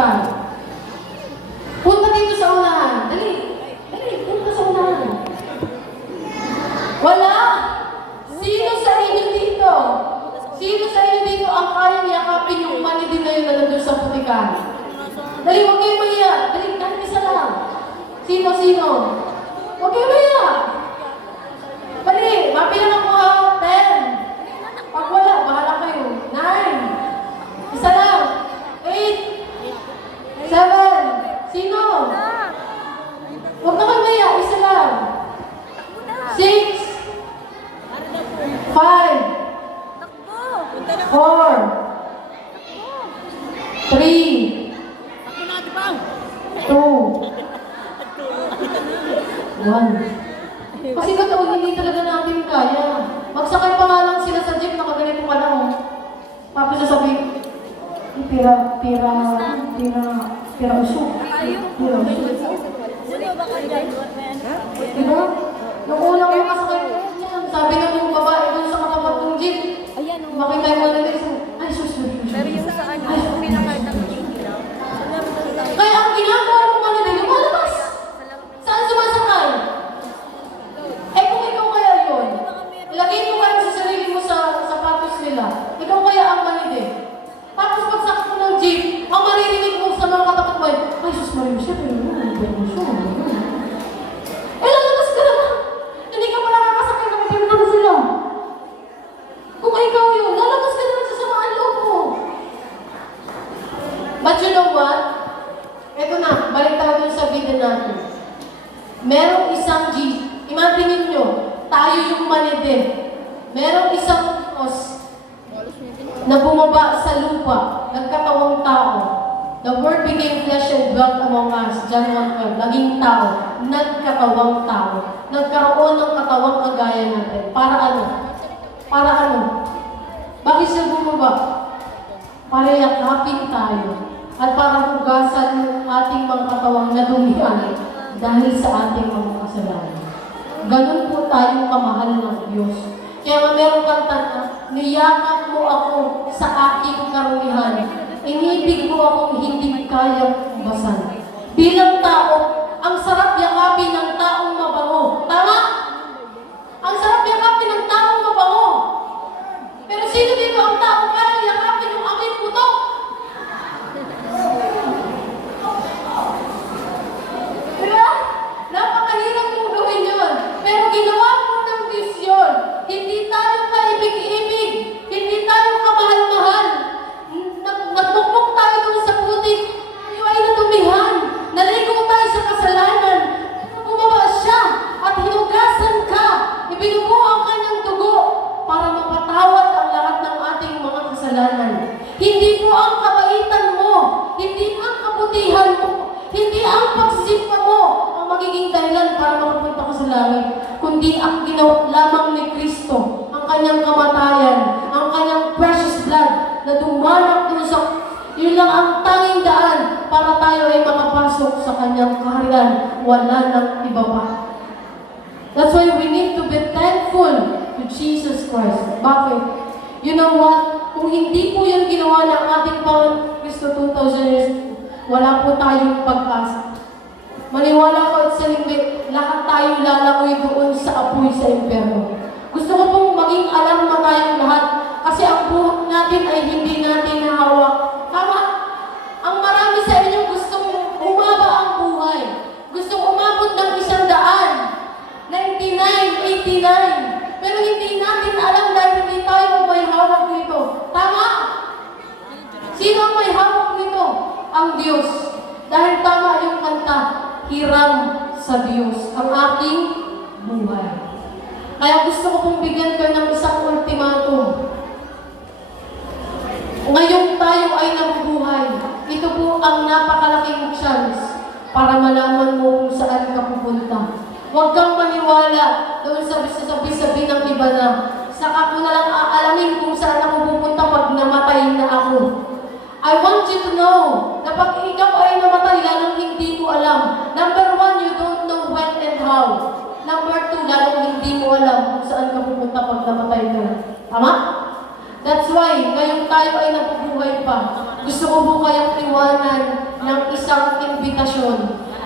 Vatican. Punta dito sa unahan. Dali. Dali, punta sa unahan. Wala. Sino sa inyo dito? Sino sa inyo dito ang kayang yakapin yung manidin na yun na nandun sa Vatican? Dali, huwag kayo maya. Dali, kahit isa lang. Sino? Huwag kayo maya. Dali, mapilan ako 10. Pag wala, bahala kayo. 9. Isa lang. 8. 7. Sino? Huwag na kayo maya. Isa lang. 6. 5. 4. 3. 2. 1. Kasi totoo, hindi talaga natin kaya. Magsakay pa nga lang sila sa jeep, nakaganito ka lang. Tapos sasabihin, pira usok. Pira usok. Diba? Nung unang makasakay ko, sabi na mong babae doon sa katapat ng jeep, makita yung mga nila, ay sus. Pero yung sa ano, yung pinakart ng ilaw. Kaya ang ginagawa mo mga nila, lumalabas. Saan sumasakay? Eh kung ikaw kaya yun, ilagay mo kayo sa sarili mo sa sapatos nila, ikaw kaya ang manide. Tapos pagsakit mo ng jeep, ang maririnig mo sa mga katapat mo, ay sus Maria, siya, pero lalabas ka naman. Hindi ka pa nakakasakay, nakipinta na sila. Kung ikaw yun, lalabas ka naman sa samaan loob mo. But you know what? Ito na, balik tayo dun sa video natin. Merong isang G. Imagine nyo, tayo yung manide. Merong isang Diyos na bumaba sa lupa, nagkatawang tao. The Word became flesh and dwelt among us. John 1:12. Naging tao, nagkatawang tao. Nagkaroon ng katawang kagaya natin. Para ano? Para ano? Bakit siya bumaba? Para yakapin tayo. At para hugasan yung ating mga katawang nadumihan dahil sa ating mga kasalanan. Ganun po tayong kamahal ng Diyos. Kaya nga merong kanta na, niyakap mo ako sa aking karumihan. Inibig mo akong hindi kayang basan. Bilang tao, ang sarap yakapin ng taong mabango. Tama? Ang sarap yakapin ng taong mabango. Pero sino dito ang taong kayang yakapin yung amoy puto? Diba? Napakahirap mong gawin yun. Pero ginawa mo ng Diyos yun. Hindi tayo kaibig-ibig. Hindi tayo kamahal-mahal. Nagpukpok tayo doon sa putik. Tayo ay natumihan. Naligo tayo sa kasalanan. Bumaba siya at hinugasan ka. Ibinugo ang kanyang dugo para mapatawad ang lahat ng ating mga kasalanan. Hindi po ang kabaitan mo, hindi ang kabutihan mo, hindi ang pagsisimpa mo ang magiging dahilan para makapunta ka sa langit, kundi ang ginawa lamang ni Kristo, ang kanyang kamatayan, ang kanyang precious blood na dumanak doon sa yun lang ang tanging daan para tayo ay makapasok sa kanyang kaharian. Wala nang iba pa. That's why we need to be thankful to Jesus Christ. Bakit? You know what? Kung hindi po yung ginawa ng ating Panginoon Kristo 2,000 years, wala po tayong pag-asa. Maniwala ko at sa lingkod, lahat tayo lalakoy doon sa apoy sa impyerno. Gusto ko pong maging alarma tayong lahat kasi ang buhay natin ay hindi natin nahawak. Tama? Ang marami sa inyo gustong umaba ang buhay. Gustong umabot ng 100, 99, 89. Pero hindi natin alam dahil hindi tayo may hawak nito. Tama? Sino ang may hawak nito? Ang Diyos. Dahil tama yung kanta, hiram sa Diyos ang aking buhay. Kaya gusto ko pong bigyan kayo ng isang ultimatum. Ngayong tayo ay nabubuhay, ito po ang napakalaking chance para malaman mo kung saan ka pupunta. Huwag kang maniwala doon sa sabi-sabi ng iba na saka ko na lang aalamin kung saan ako pupunta pag namatay na ako. I want you to know na pag ikaw ay namatay, lalong hindi mo alam. Number 1, you don't know when and how. Number 2, lalong hindi mo alam kung saan ka pupunta pag namatay ka. Tama? That's why, ngayong tayo ay nabubuhay pa, gusto ko po kayong iwanan ng isang imbitasyon.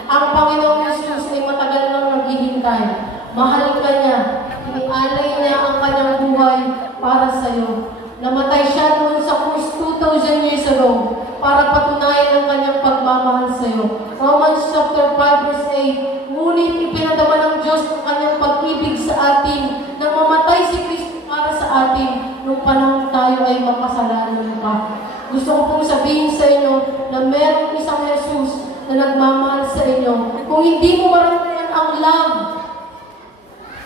Ang Panginoong Yesus ay matagal nang naghihintay. Mahal ka niya. Inialay niya ang kanyang buhay para sa iyo. Namatay siya noon sa krus 2,000 years ago para patunayan ang kanyang pagmamahal sa iyo. Romans chapter 5 verse 8, ngunit ipinadama ng Diyos ang kanyang pag-ibig sa atin nang mamatay si Kristo para sa atin nung panahon tayo ay makasalanan pa. Gusto ko pong sabihin sa inyo na merong isang Jesus na nagmamahal sa inyo. Kung hindi mo maramdaman ang love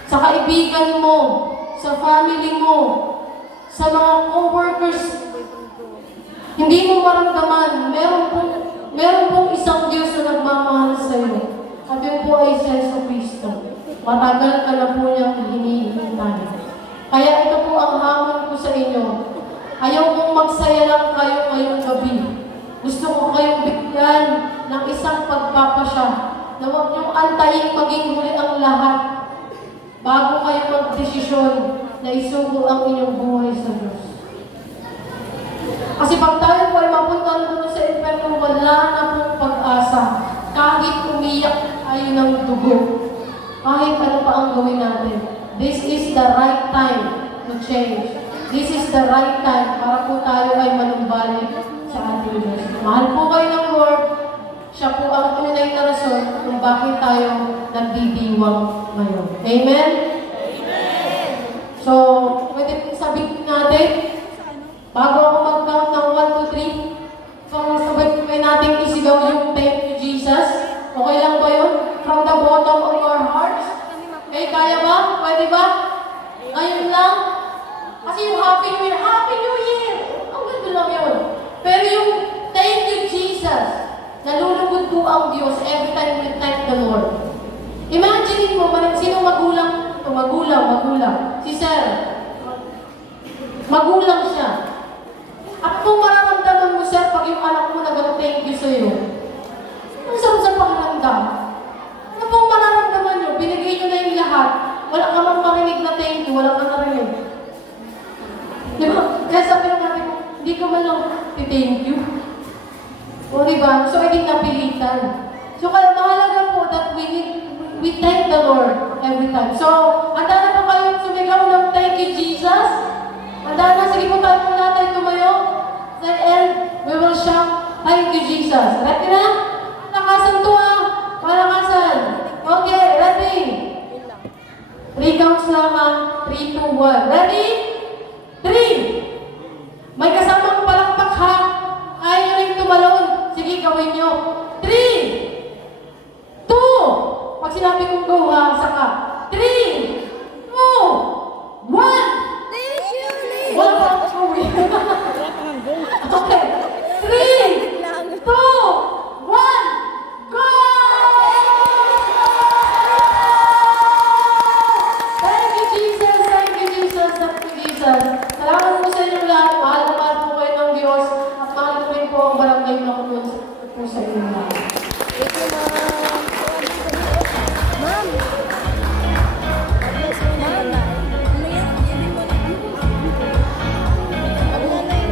sa kaibigan mo, sa family mo, sa mga co-workers, hindi mo maramdaman, meron pong isang Diyos na nagmamahal sa iyo. At yun po ay si Jesus Cristo. Matagal ka na po niyang hinihintay. Kaya ito po ang hamon ko sa inyo. Ayaw kong magsaya lang kayo ngayong gabi. Gusto ko kayong bigyan ng isang pagpapasya na huwag niyong antayin maging huli ang lahat bago kayo magdesisyon na isugo ang inyong buhay sa Diyos. Kasi pag tayo po ay mapunta doon sa inferno, wala na pong pag-asa. Kahit umiyak tayo ng dugo, kahit ano pa ang gawin natin, this is the right time to change. This is the right time para po tayo ay manumbalik sa ating Diyos. Mahal po kayo ng Lord. Siya po ang tunay na rason kung bakit tayo nagdidiwang ngayon. Amen? Amen! So, pwede po sabihin natin, bago ako mag-count ng 1, 2, 3, sabay natin isigaw yung thank you, Jesus. Okay lang ba yun? From the bottom of your hearts? Okay, kaya ba? Pwede ba? Ngayon lang? Kasi yung Happy New Year, Happy New Year! Ang ganda lang yun. Pero yung thank you, Jesus, nalulugod po ang Diyos every time we thank the Lord. Imagine mo, sino magulang? Ito, magulang. Si Sir. Magulang siya. At kung mararamdaman mo, Sir, pag yung anak mo nag-thank you sa'yo, ang sarap sa pakiramdam. Ano pong mararamdaman nyo? Binigay nyo na yung lahat. Wala ka mang marinig na thank you, wala ka narinig. Di ba? Kaya sabi ng natin ko, hindi ko man lang thank you. O diba? So, hindi napilitan. So, kaya mahalaga po that we thank the Lord every time. So, handa na pa kayo sumigaw ng thank you, Jesus? Handa na? Sige po tayo muna tayo tumayo. And we will shout, thank you, Jesus. Ready na? Palakasan to ah. Palakasan. Okay, ready? 3 counts lang ha. 3, 2, 1. Ready? 3. May kasamang palakpak ha. Ayaw rin tumalon. Sige, gawin nyo. 3, 2, pag sinabi kong go ha, saka. 3, 2, 1. Thank you, Lee! Wala pa ako gawin. Okay. 3, 2, 1, go! Thank you, Jesus. Thank you, Jesus. Thank you, Jesus. Salamat po sa inyong lahat. Mahal na mahal po kayo ng Diyos. At mahal ko rin po ang barangay na po sa inyong lahat. Thank you, Ma'am. Ma'am. God bless you, Ma'am. Ano yan? Ano na yun?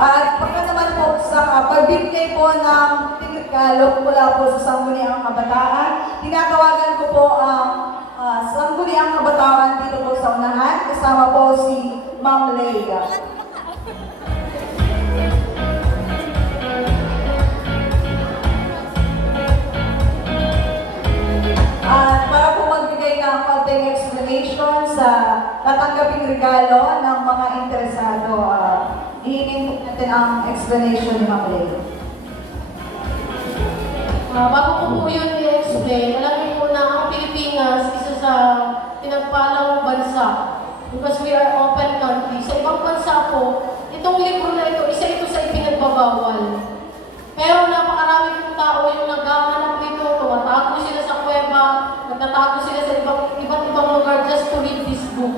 At pagka naman po sa pagbibigay po ng tingalo mula po sa Sangguniang Kabataan, tinatawagan ko po ang Sangguniang Kabataan dito po sa unahan, kasama po si Ma'am Leia. At para po magbigay ng konting explanation sa tatanggaping regalo ng mga interesado, hihingin po natin ang explanation ni Ma'am Leia. Bago ko po yun i-explain, alam niyo po na ang Pilipinas, isa sa pinagpalang bansa. Because we are open country. Sa ibang bansa po, itong libro na ito, isa ito sa ipinagbabawal. Pero napakarami pong tao yung naghahanap nito, tumatago sila sa kuweba, nagtatago sila sa iba't ibang lugar just to read this book.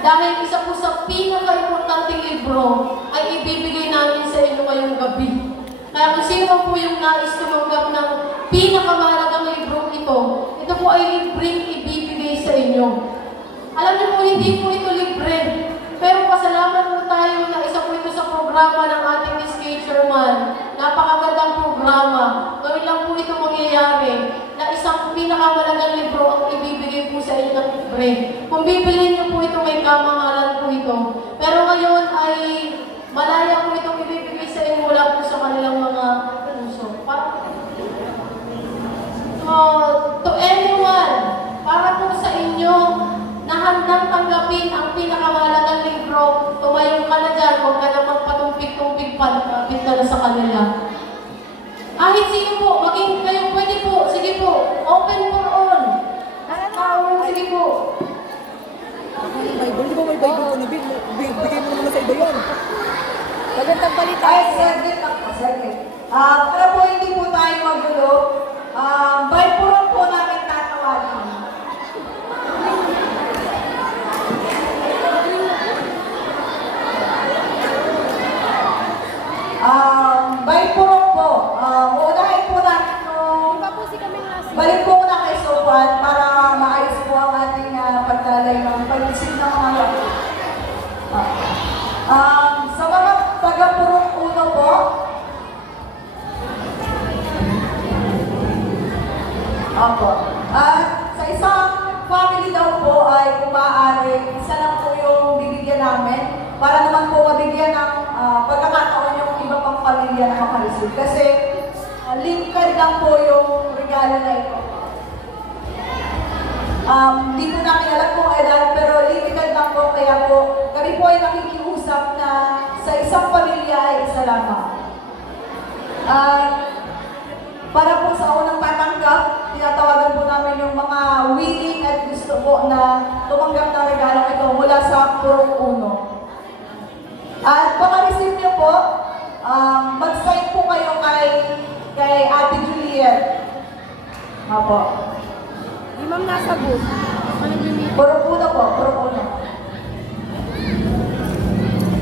Dahil isa po sa pinaka-importanting libro ay ibibigay namin sa inyo ngayong gabi. Kaya kung sino po yung nais tumanggap ng pinakamahalagang libro ito po ay libreng ibibigay sa inyo. Alam niyo po, hindi po ito libre. Pero pasalamat po tayo na isa po ito sa programa ng ating SK Chairman. Napakagandang programa. Ngayon lang po ito mangyayari na isang pinakamahalagang libro ang ibibigay po sa inyo ng libre. Kung bibilhin niyo po ito, may kamahalan po ito. Pero ngayon ay malaya po itong ibibigay sa inyo mula po sa kanilang mga puso. So, to anyone, para po sa inyo na handang tanggapin ang pinakamahalagang libro, tumayong ka na dyan, huwag ka na magpatumpik-tumpik pa, nakapit ka na sa kanila. Kahit sino po, maging kayo, pwede po, sige po, open for all. Sige po. Bible, di ba may Bible ko na bigay mo naman sa iba yun. Magandang balita. Ay, saglit lang po, saglit. Para po hindi po tayo magulo, by purong po namin tatawagin. By purong po, unahin po natin nung balik po muna kay Sopan para maayos po ang ating pagdalay ng pag-isip ng mga sa mga taga-purong uno po, opo. At sa isang family daw po ay kung maaari, isa lang po yung bibigyan namin para naman po mabigyan ng pagkakataon yung iba pang pamilya na makareceive. Kasi limited lang po yung regalo na ito. Hindi ko namin alam kung edad, pero limited lang po. Kaya po, kami po ay nakikiusap na sa isang pamilya ay isa lamang. Para po sa unang tatanggap, tinatawagan po namin yung mga willing at gusto po na tumanggap ng regalo ito mula sa purong uno. At paka-receive niyo po, mag-sign po kayo kay Ate Juliet. Apo. Di ma'am nasa booth. Purong uno po, purong uno.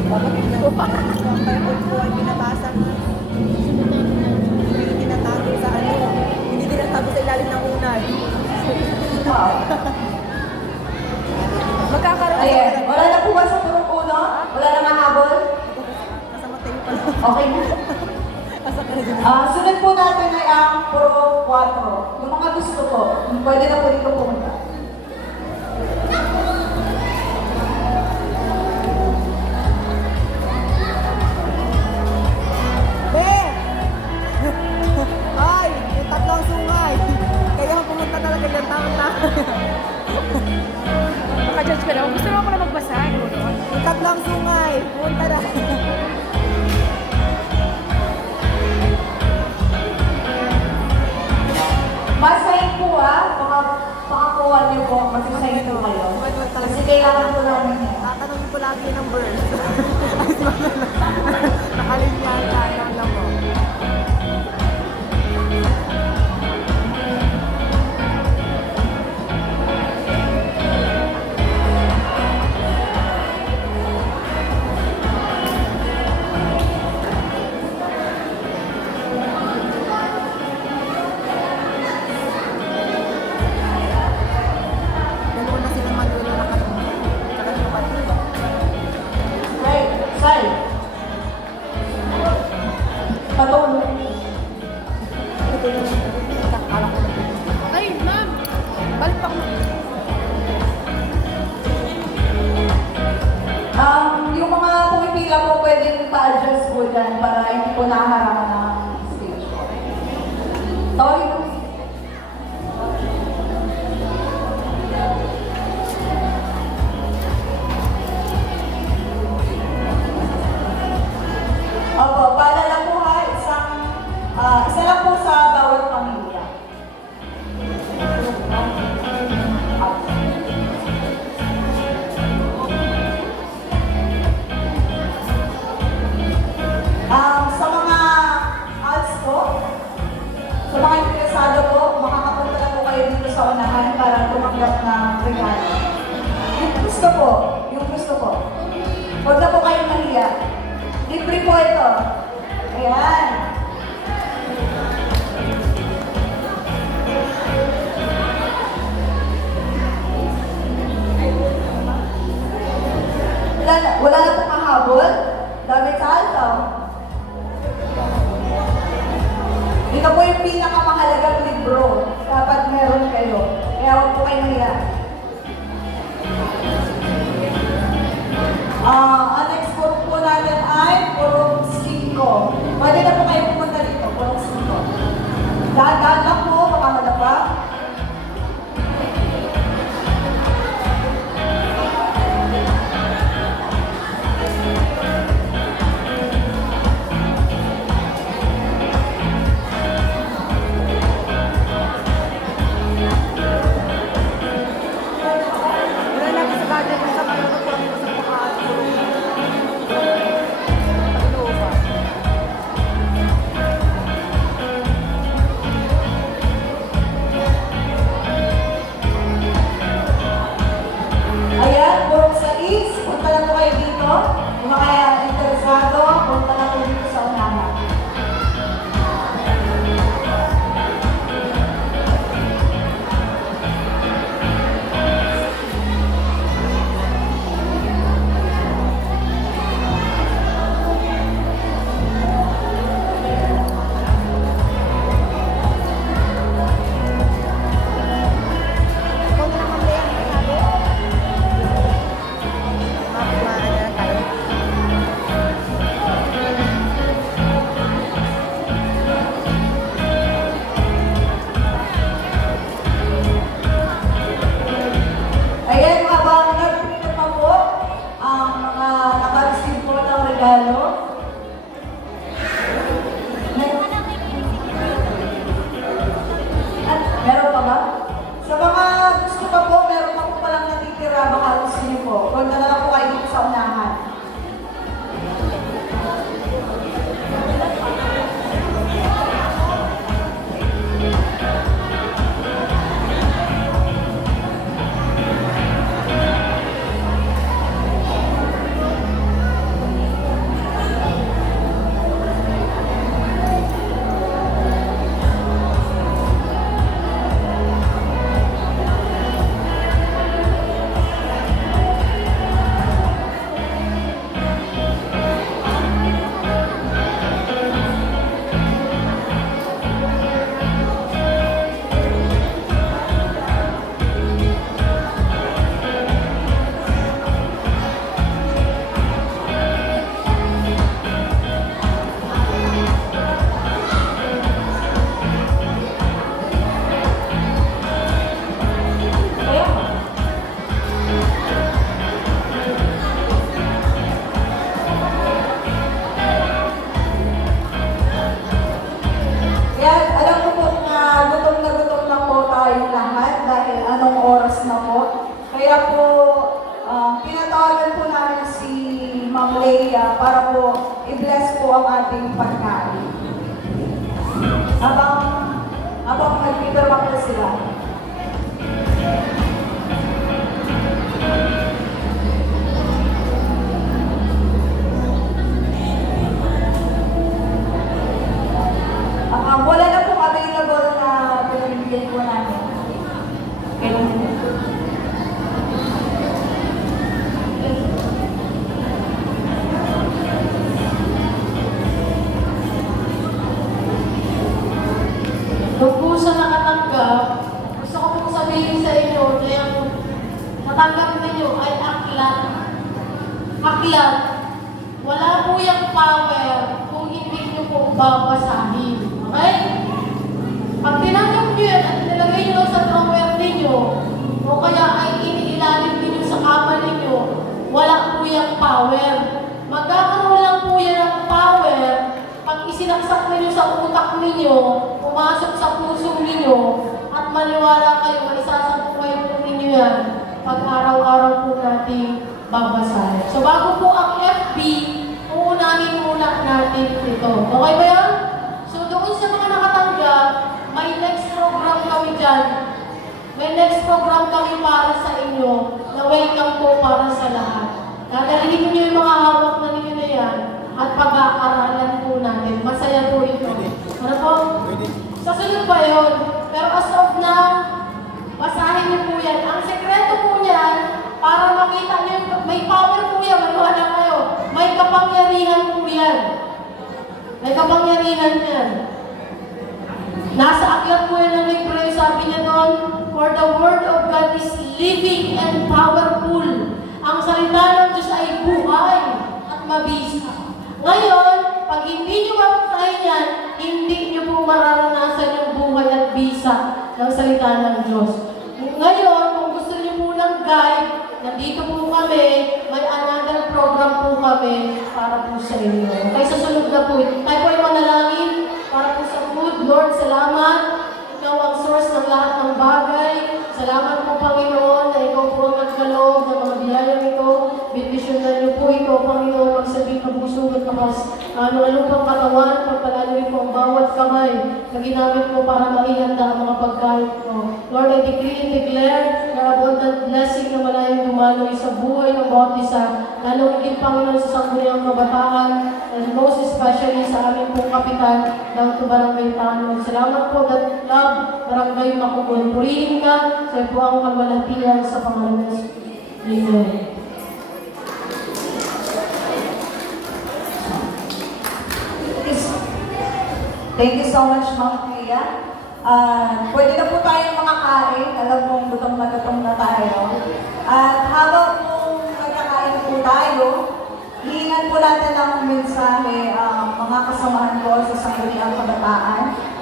Bakit ito pa? Ang Bible ko ay binabasa. Hindi tinatago sa ano. Hindi tinatago sa ilalim ng unay. Magkakaroon. Ayan, wala na po ba sa purong uno? Wala na mahabol? Nasa Mateo pa lang. Okay na. Nasa Mateo. Sunod po natin ay ang puro 4. Yung mga gusto po, pwede na po dito pumunta. Be! Ay, yung tatlong sungay. Kaya pumunta talaga yung taon na. Maka-judge ka lang. Gusto mo ako na magbasa. Yung tatlong sungay. Pumunta na. Masahin po baka pakakuha niyo po, masisahin po kayo. Kasi kailangan po namin yan. Tatanungin ko lagi ng bird. Nakalinya ka lang mo. Dalawa na silang manulo na kami. Tsaka yung kapatid. Patulong. Ay, ma'am! Balik pa ko. Yung mga pumipila po pwedeng pa-adjust po dyan para hindi po nakaharangan ng stage po. Tawagin po. Opo, paalala po ha, isa lang po sa bawat pamilya. Sa mga ads po, sa mga interesado po, makakapunta na po kayo dito sa unahan para tumanggap ng regalo. Yung gusto po. Huwag na po kayong mahiya. Libre po ito. Ayan. Wala na pong mahabol. Dami sa alto. Ito po yung pinakamahalagang libro. Dapat meron kayo. Kaya huwag po kayo mahiya. Ang next book po natin ay Purong 5. Pwede na po kayo pumunta dito, Purong 5. Dahan-dahan lang po, baka madapa. Wala natin sa gadget sa mga nagpapurang ko sa pakaat. Pag-inuupa. Ayan, Purong 6. Punta na po kayo dito. Kung mga interesado, punta na po dito sa unahan. Ayan, habang nag-print pa po ang mga naka-receive po ng regalo. Meron pa ba? Sa mga gusto pa po, meron pa po palang natitira. Baka gusto niyo po. Punta na lang po kayo dito sa unahan. Yan, alam ko po na gutom na po tayong lahat dahil anong oras na po. Kaya po, pinatawagan po namin si Ma'am Leia para po i-bless po ang ating pagkain. Habang nag-pipirma po sila. Wala na pong available na pinabibigyan po namin. Kailan natanggap ninyo ay aklat. Aklat. Wala po yung power kung hindi nyo po babasahin. Okay? Pag tinanggap nyo yan at nilagay nyo sa drawer ninyo, o kaya ay iniilalim ninyo sa kama ninyo, wala po yung power. Magkakaroon lang po yan ng power pag isinaksak ninyo sa utak ninyo, pumasok sa puso ninyo, at maniwala kayo, maisasabuhay po ninyo yan pag araw-araw po natin babasahin. So bago po ang FB, uunahin muna natin ito. Okay ba yan? So doon sa mga nakatanggap, may next program kami dyan. May next program kami para sa inyo na welcome po para sa lahat. Dadalhin niyo yung mga hawak na ninyo na yan at pag-aaralan po natin. Masaya po ito. Ano po? Sasunod pa yun. Pero as of now, basahin niyo po yan. Ang sekreto po niyan, para makita niyo, may power po yan. Maniwala kayo. May kapangyarihan po yan. May kapangyarihan yan. Nasa aklat po yan ng libro, sabi niya doon, for the word of God is living and powerful. Ang salita ng Diyos ay buhay at mabisa. Ngayon, pag hindi niyo mapasahin yan, hindi niyo po mararanasan yung buhay at bisa ng salita ng Diyos. Ngayon, kung gusto niyo po ng guide, nandito po kami, may another program po kami para po sa inyo. Okay, susunod na po. Tayo po ay manalangin para po sa food. Lord, salamat. Ikaw ang source ng lahat ng bagay. Salamat po, Panginoon, na ikaw po ang nagkaloob ng mga biyayang ito. Bendisyonan niyo po ito, Panginoon, magsabing kabusog at lupang katawan, pagpalaluin po ang bawat kamay na ginamit mo para maihanda ang mga pagkain ko. Lord, I decree and declare na abundant blessing na malayang dumaloy sa buhay ng bawat isa, lalong higit, Panginoon, sa sangguniang kabataan, and most especially sa aming pong kapitan ng Barangay Tanong. Salamat po, that love, Barangay Makugon. Purihin ka, sa po ang kalwalhatian sa pangalan ng Amen. Thank you so much, Ma'am Tia. Pwede na po tayong makakain. Alam mong gutom na tayo. At habang po nagkakain po tayo, hihingan po natin ng mensahe ang mga kasamahan ko sa sangguniang kabataan.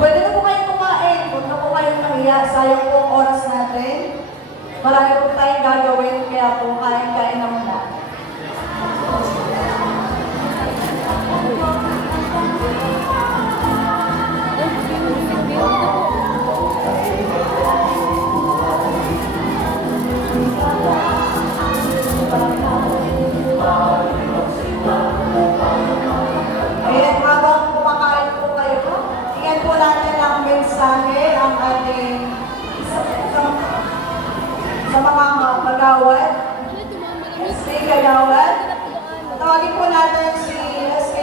Pwede na po kayong kumain. Huwag na po kayong mahiya. Sayang po ang oras natin. Marami po tayong gagawin, kaya po kain-kain na muna. Ayan, habang kumakain po kayo, tingnan po natin ang mensahe ang ating sa mga kagawad. SK Kagawad. Tawagin po natin si SK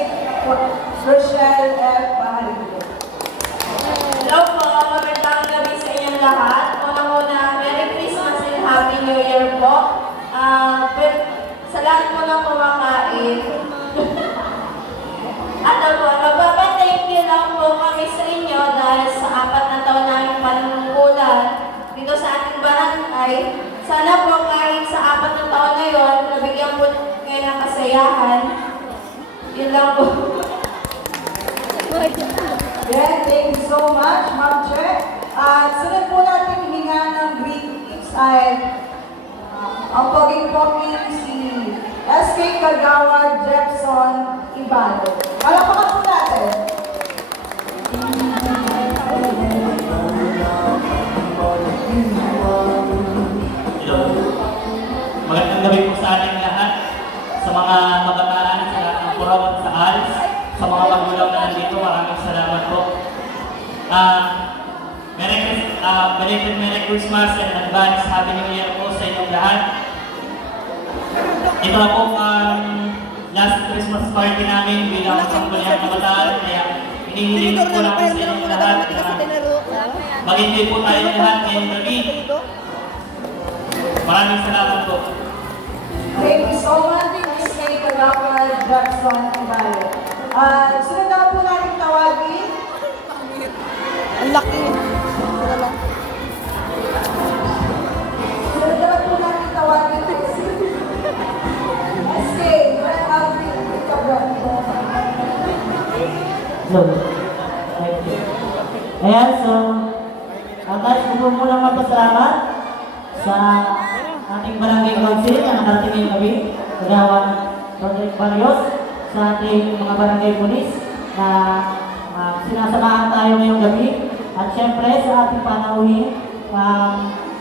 Rochelle F. Pahalito. Hello po, magandang gabi sa inyong lahat. Unang-una, Merry Christmas and Happy New Year po. Sa lahat po ng kumakain. At po, magpapathank you lang po kami sa inyo dahil sa 4 na taon namin panunungkulan dito sa ating barangay. Sana po kahit sa 4 na taon na yun, nabigyan po kayo ng kasayahan. Yun lang po. Yeah, thank you so much, Ma'am Che. At sunod po natin hininga ng greetings ay ang poging-poging si SK Kagawad Jefferson Ibalo. Palakpakan po natin. Hello. Magandang gabi po sa ating lahat, sa mga kabataan, sa lahat ng Puraw at sa ALS, sa mga magulang na nandito, maraming salamat po. Belated Merry Christmas and advance Happy New Year po sa inyong lahat. ito na po ang last Christmas party namin bilang Sangguniang Kabataan. Kaya hinihiling ko lang sa inyong lahat na mag-enjoy po tayo lahat ngayong gabi. Maraming salamat po. Thank you so much, Miss May Kagawad, Jackson, and Violet. Sunod na po natin tawagin. Ang laki. Ito lang. Sunod na po natin tawagin. SK, Brad Alvin, Cabral. Hello. Thank you. Ayan, so, guys, gusto mo lang magpasalamat sa ating barangay council na nakarating ngayong gabi, Kagawan Roderick Barrios, sa ating mga barangay police na sinasamahan tayo ngayong gabi, at syempre sa ating panauhin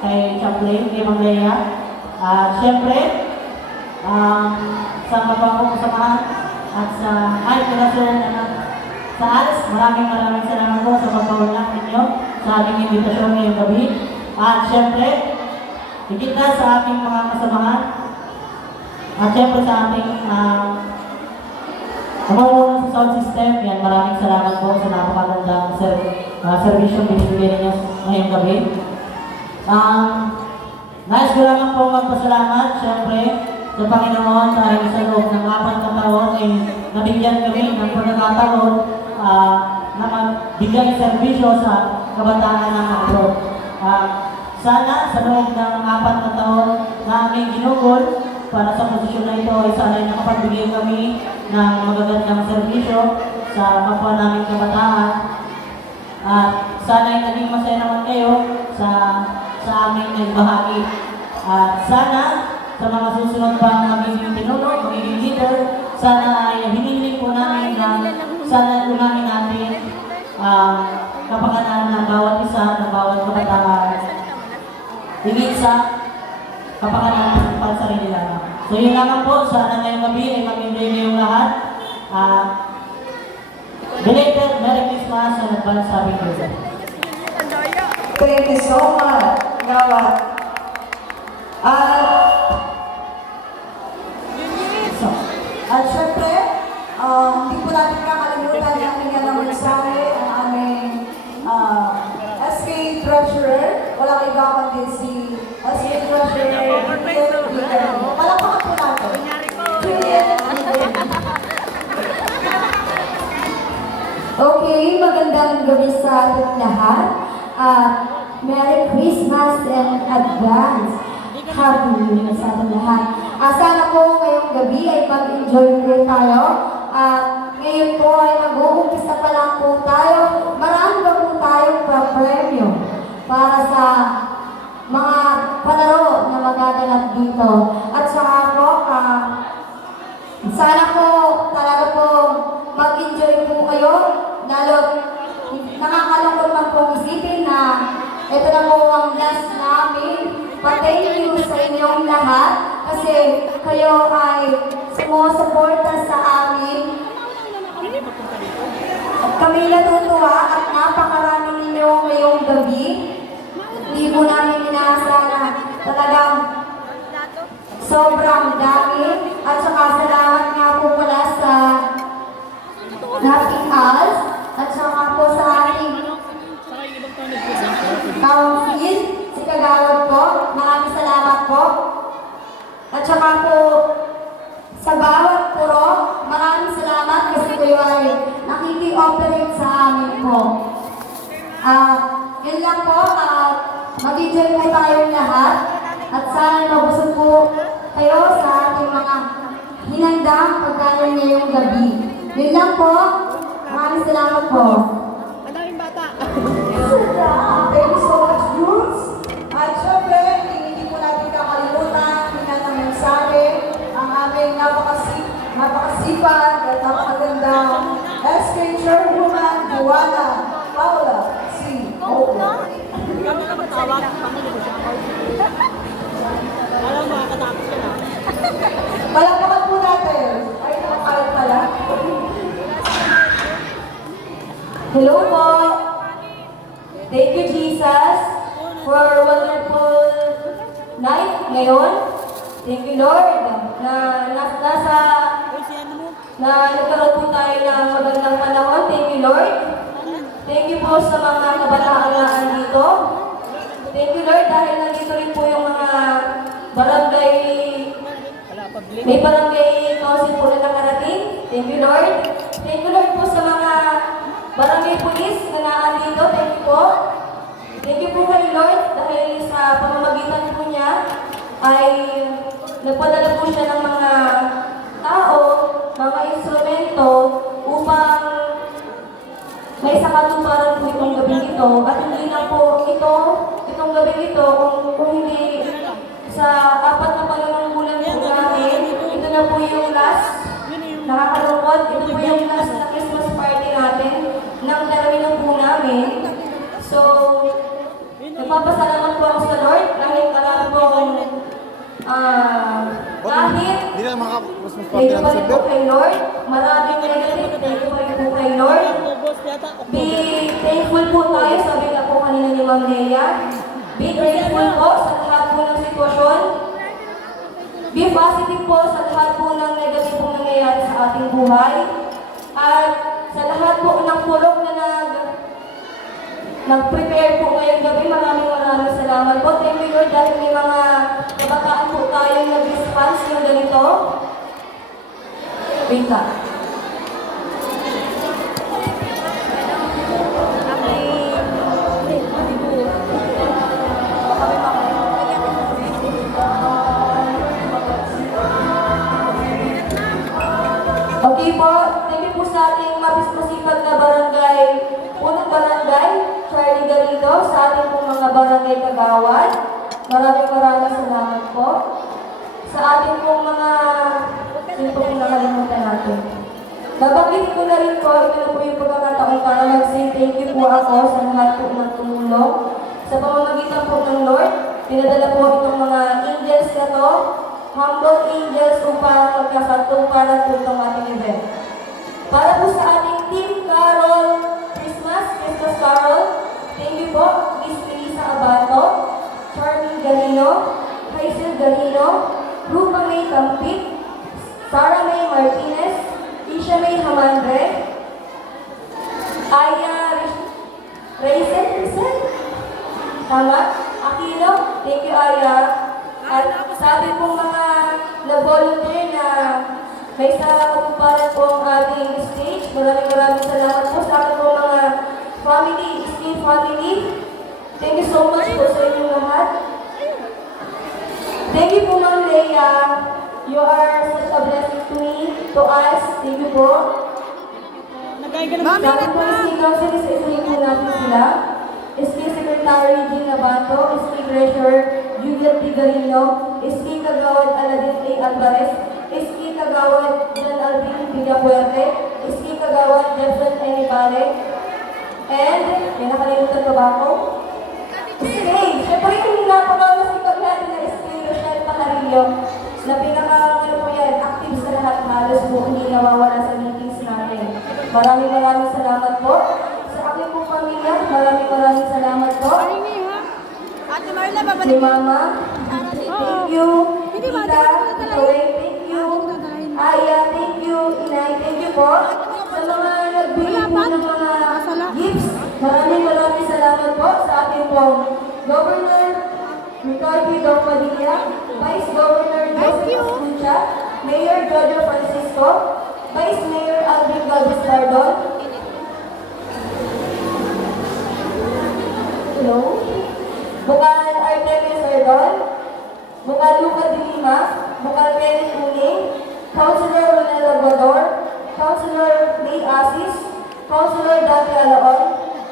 kay Chaplain, kay Mang Lea, at syempre sa mabangong kasamahan at sa sa ALS, maraming salamat po sa pagpaulang ninyo sa ating imbitasyon ngayong gabi. At syempre, higit na sa ating mga kasamahan, at syempre sa ating namumuno sa sound system, yan, maraming salamat po sa napakagandang servisyon binibigay ninyo ngayong gabi. Nais ko lamang po magpasalamat, syempre, sa Panginoon dahil sa loob ng 4 na taon ay nabigyan kami ng pagkakataon na magbigay serbisyo sa kabataan ng abroad. Sana sa loob ng 4 na taon na aming ginugol para sa posisyon na ito ay sana ay nakapagbigay kami ng magagandang serbisyo sa kapwa naming kabataan. At sana ay naging masaya naman kayo sa aming nagbahagi. At sana sa mga susunod pang magiging pinuno, magiging leader, sana ay hinihiling po namin na sana unahin natin kapakanan ng bawat isa, ng bawat kabataan. Hingit sa kapakanan ng sarili lang. So yun lamang po, sana ngayong gabi ay mag-enjoy ngayong lahat. Belated Merry Christmas and advance Happy New Year. Thank you so much, Gawad. At syempre, hindi po natin kakalimutan ang aming ng mensahe, ang aming SK Treasurer. Walang iba kundi si SK Treasurer. Palakpakan po natin. Okay, magandang gabi sa ating lahat. Merry Christmas and advance Happy New Year sa ating lahat. Sana po ngayong gabi ay mag-enjoy po tayo. Ngayon po ay nag-uumpisa pa lang po tayo. Marami pa po tayong pa-premyo para sa mga palaro na magaganap dito. At saka po, sana po talaga po mag-enjoy po kayo. Lalo, nakakalungkot man po isipin na ito na po ang last namin. Thank you sa inyong lahat kasi kayo ay sumusuporta sa amin. Kami natutuwa at napakarami ninyo ngayong gabi. Hindi po namin inaasahan na talagang sobrang dami. At saka salamat nga po pala sa Happy ALS at saka po sa ating council, si Kagawad po. Maraming salamat po. At saka po sa bawat puro, maraming salamat kasi kayo ay nakiki-operate sa amin po. Yun lang po, mag-enjoy po tayong lahat at sana mabusog po kayo sa ating mga hinandang pagkain ngayong gabi. Yun lang po, maraming salamat po. Madaming bata. Thank you so much, Bruce. At syempre, hindi po natin kakalimutan, ng mensahe, ang aming napakasipag at napakagandang SK Chairwoman, Juana Paula C. Opo. Palakpakan po natin. Ay, nakakalit pala. Hello po. Thank you, Jesus, for a wonderful night ngayon. Thank you, Lord. na nagkaroon po tayo ng magandang panahon. Thank you, Lord. Thank you po sa mga kabataan na andito. Thank you, Lord, dahil nandito rin po yung mga barangay, may barangay council po na nakarating. Thank you, Lord. Thank you, Lord, po sa mga barangay police na naandito. Thank you po. Thank you po kay Lord dahil sa pamamagitan po niya ay nagpadala po siya ng mga tao, mga instrumento upang may sakatuparan po itong gabi ito. At hindi na po itong gabi ito, kung hindi sa 4 na panunungkulan po namin, ito na po yung last, nakakalungkot, ito po yung last na Christmas party natin ng termino po namin. So, nagpapasalamat po ako sa Lord dahil marami po akong kahit Hindi na maka-Christmas thank party you lang pa sa rin po kay Lord. Maraming negative, thank you pa rin po kay Lord. Be thankful po tayo, sabi nga po kanina ni Ma'am Lea. Be grateful po sa lahat po ng sitwasyon. Be positive po sa lahat po ng negative pong nangyayari sa ating buhay. At sa lahat po ng pulok na nag-prepare po ngayong gabi, maraming salamat po. Thank you, Lord, dahil may mga kabataan po tayong nag-response ng ganito. Wait lang. Okay po, thank you po sa ating masipag na barangay, unang barangay, Charlie Garrido, sa ating pong mga barangay kagawad. Maraming salamat po. Sa ating pong mga, yun po yung nakalimutan natin. Babagin ko na rin po, ito na po yung pagkakataon para mag-say thank you po ako sa lahat po ng tumulong. Sa pamamagitan po ng Lord, pinadala po itong mga angels na to, humble angels upang magkasantong para po itong ating event. Para po sa ating Team Carol Christmas Carol, thank you po, Miss Melissa Abato, Charmin Galino, Hazel Galino, Rupa May Campit, Sarah May Martinez, Isha May Hamandre, Aya Raisin, tama? Aquino, thank you Aya. At sabi pong mga nag-volunteer na may sa katuparan po ang ating stage, maraming salamat po sa aking pong mga family, Steve family. Thank you so much po sa inyong lahat. Thank you po, Ma'am Lea. You are such a blessing to me, to us. Thank you po. Sabi po, SK Council, isa-isahin po natin sila. SK Secretary Jean Nabato, SK Treasurer Juliet Tigarino, SK Kagawad Aladin A. Alvarez, SK Kagawad John Alvin Villapuerte, SK Kagawad Jefferson N. Pare, and, may nakalimutan pa ba ako? SK, syempre yung napakamasipag natin na SK Rochelle Pajarillo, na pinaka, po yan, active sa lahat, halos po hindi nawawala sa meetings natin. Maraming salamat po. Sa aking pong pamilya, maraming salamat po. Ate Marla, babalik. Si Mama, thank you. Tita, Joey, thank you. Aya, thank you. Inay, thank you po. Sa mga nagbigay po ng mga gifts, maraming salamat po sa ating pong Governor Ricardo Dong Padilla, Vice Governor Joseph Escucha, Mayor Jojo Francisco, Vice Mayor Alvin Galvez Lardon. Hello? Bukal Artemis Ardon, Bukal Luca de Lima, Bukal Kenneth Uning, Councilor Ronel Labrador, Councilor May Asis, Councilor Dati Alaon,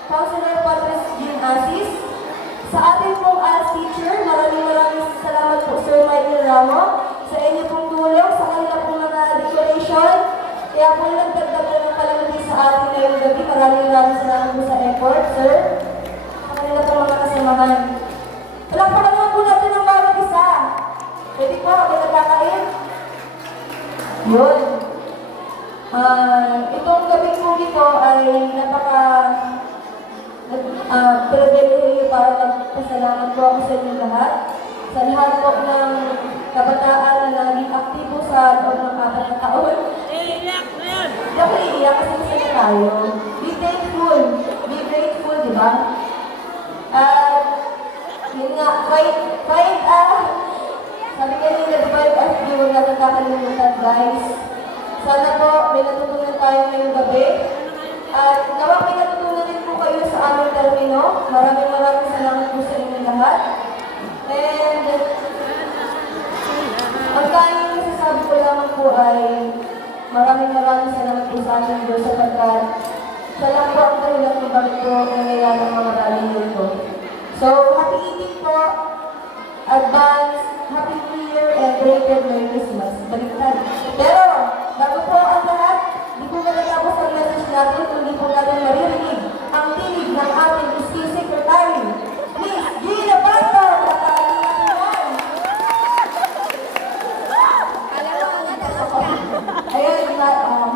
Councilor Patrice Jean Asis. Sa ating pong ALS teacher, maraming salamat po Sir Michael Ramo sa inyo pong tulong, sa kanila pong mga decoration. Kaya po nagdagdag na ng kalamity sa ating ngayong gabi. Maraming salamat po sa effort, sir. Sa kanila pong mga kasamahan. Palakpakan naman po natin ang bawat isa. Pwede po, ako nagkakain. Yun. Itong gabi po ito ay privilege para magpasalamat po ako sa inyo lahat. Sa lahat po ng kabataan na naging aktibo sa loob ng 4 na taon. Hindi ako iiyak kasi masaya tayo. Be thankful. Be grateful, di ba? Yun nga, sabi ka nila, di ba, FB, huwag natin kakalimutan, guys. Sana po, may natutunan tayo ngayong gabi. At nawa may natutunan din po kayo sa aming termino. Maraming salamat po sa inyo lahat. And, ang tanging masasabi ko lamang po ay maraming salamat po sa ating Diyos sapagkat siya lang po ang dahilan kung bakit po nangyayari ang mga rally nito. So, happy eating po, advance, happy New Year, and belated Merry Christmas. Baliktad. Pero, bago po ang lahat, di po matatapos ang message natin kung di po natin maririnig ang tinig ng ating State Secretary. Please, Gina Bato! Ayan,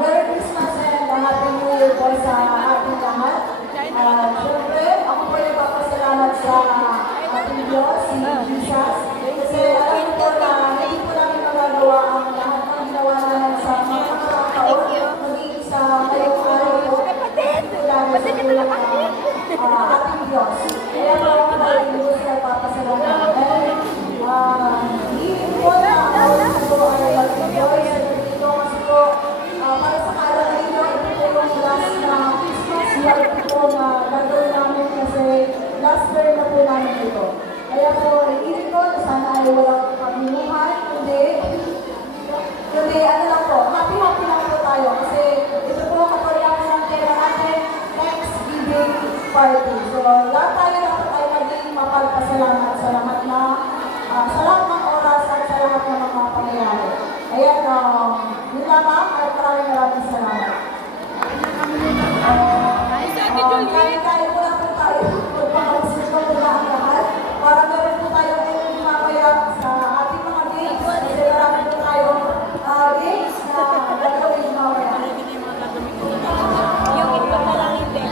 Merry Christmas and Happy New Year po sa ating lahat. Siyempre, ako po ay papasalamat sa ating Diyos, si Jesus. Kasi alam ko na hindi po namin magagawa ang lahat ng ginawa namin sa mga taon. Magiging sa ngayong araw po. Hindi po namin sa tulong ating Diyos. Kaya po ako maraming Diyos ay papasalamat. And hindi po na ako ay mag-enjoy sa dito kasi po para sa araw na ito, ito po yung last na Christmas light po na gagawin namin kasi last year na po namin ito. Kaya po, iinit ko na sana ay walang pagminuhan, kundi ano lang po, happy lang po tayo kasi ito po kapag ng pera natin, Thanksgiving party. So, lahat tayo dapat ay maging mapagpasalamat sa lahat na sa lahat ng oras at sa lahat ng mga pangyayari. Ayan, yun lamang at maraming salamat. Kaya po lang po tayo. Pagpapalisin ko muna ang lahat. Para meron po tayo ngayon mamaya sa ating mga games. Kasi marami po tayo games na gagawin mamaya. Yung iba na lang hindi.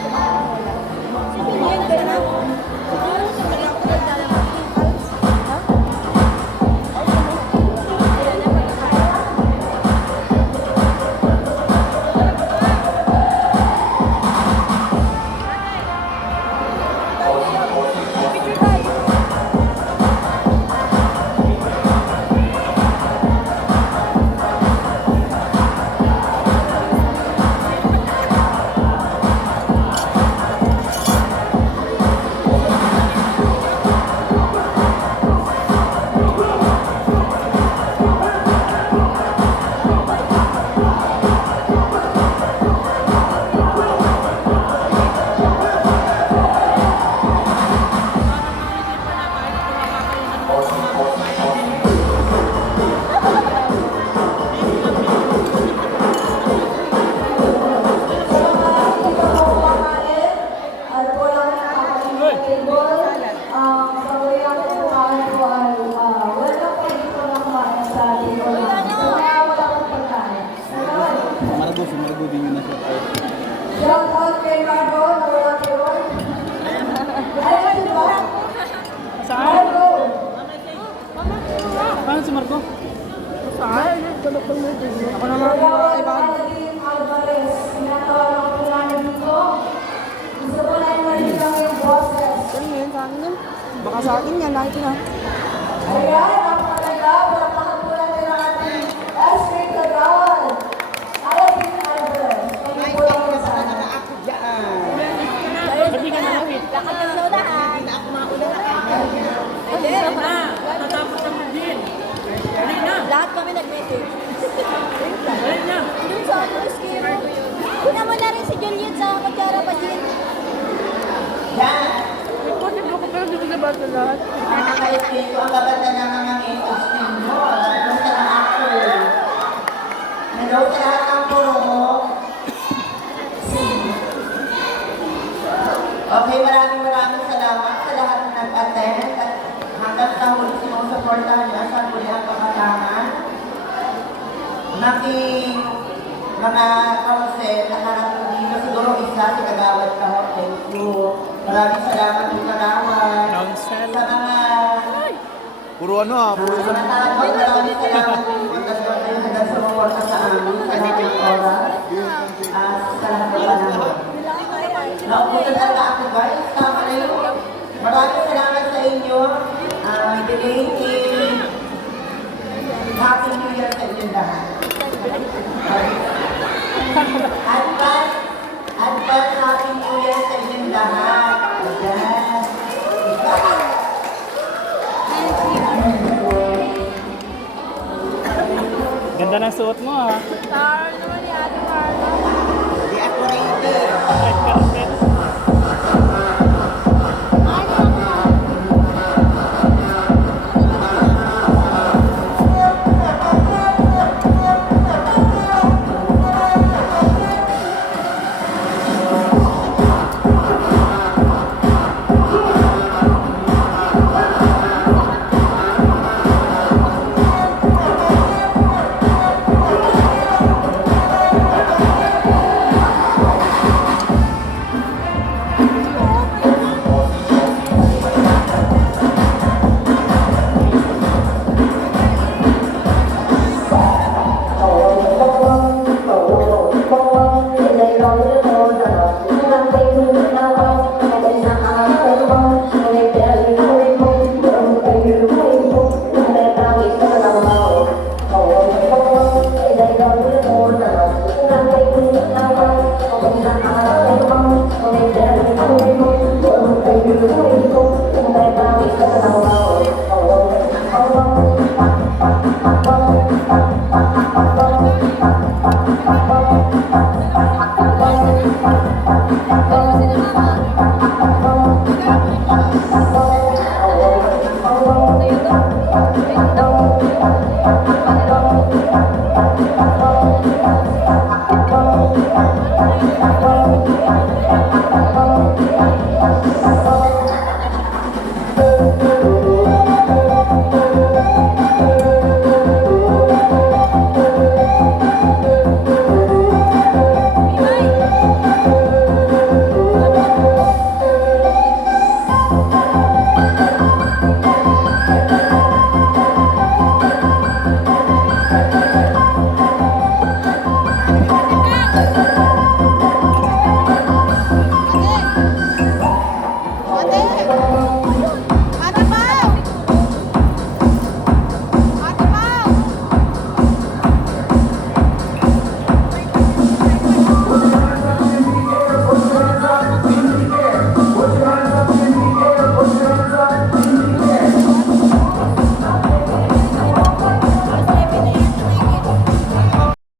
Shout out kay Margo na wala kay Roy. Ayun, di ba? Margo! Paano si Marco? Saan? Ako naman Shout iba. out kay Alvarez. Tinatawagan ko namin dito. Gusto ko na yung marinig ang yung boses. Ano yun sa akin yan? Baka sa akin yan, nakita na. Ayan, ang maganda. Palakpakan po natin ang ating Astrid Kagawan. Ayaw din Alvarez. Kaya po lang yung sana. Sabi ka na lawit. Lakad ng saunahan. Hindi. Tatapos ang din. Lahat kami nag-message. Doon sa ano, skiro. Kuna mo na rin si Juliet sa Kutsara pa din. Bakit mo ko pero di mo nabasa lahat? Ito ang gabanda ng mga itos ninyo. Hello sa ako. Hello sa lahat ng puro. Okay, maraming salamat sa lahat na nag-attend at hanggang sa huli sinusuportahan niya sa huli ang pagkatangan. Naking mga kausel na harap ko dito, siguro isa si Kagawad ka. Thank you. Maraming salamat sa Kagawad. Sa mga Puro ano ah, puro Maraming salamat po hanggang sumuporta sa amin sa lahat ng oras at sa lahat ng panahon. Naupunan talaga ako guys, tama na yun. Maraming salamat sa inyo. Belated Happy New Year sa inyong lahat. Advance Happy New Year sa inyong lahat. Ayan. Ganda ng suot mo ha. Hindi ako ready. Red carpet. Thank you.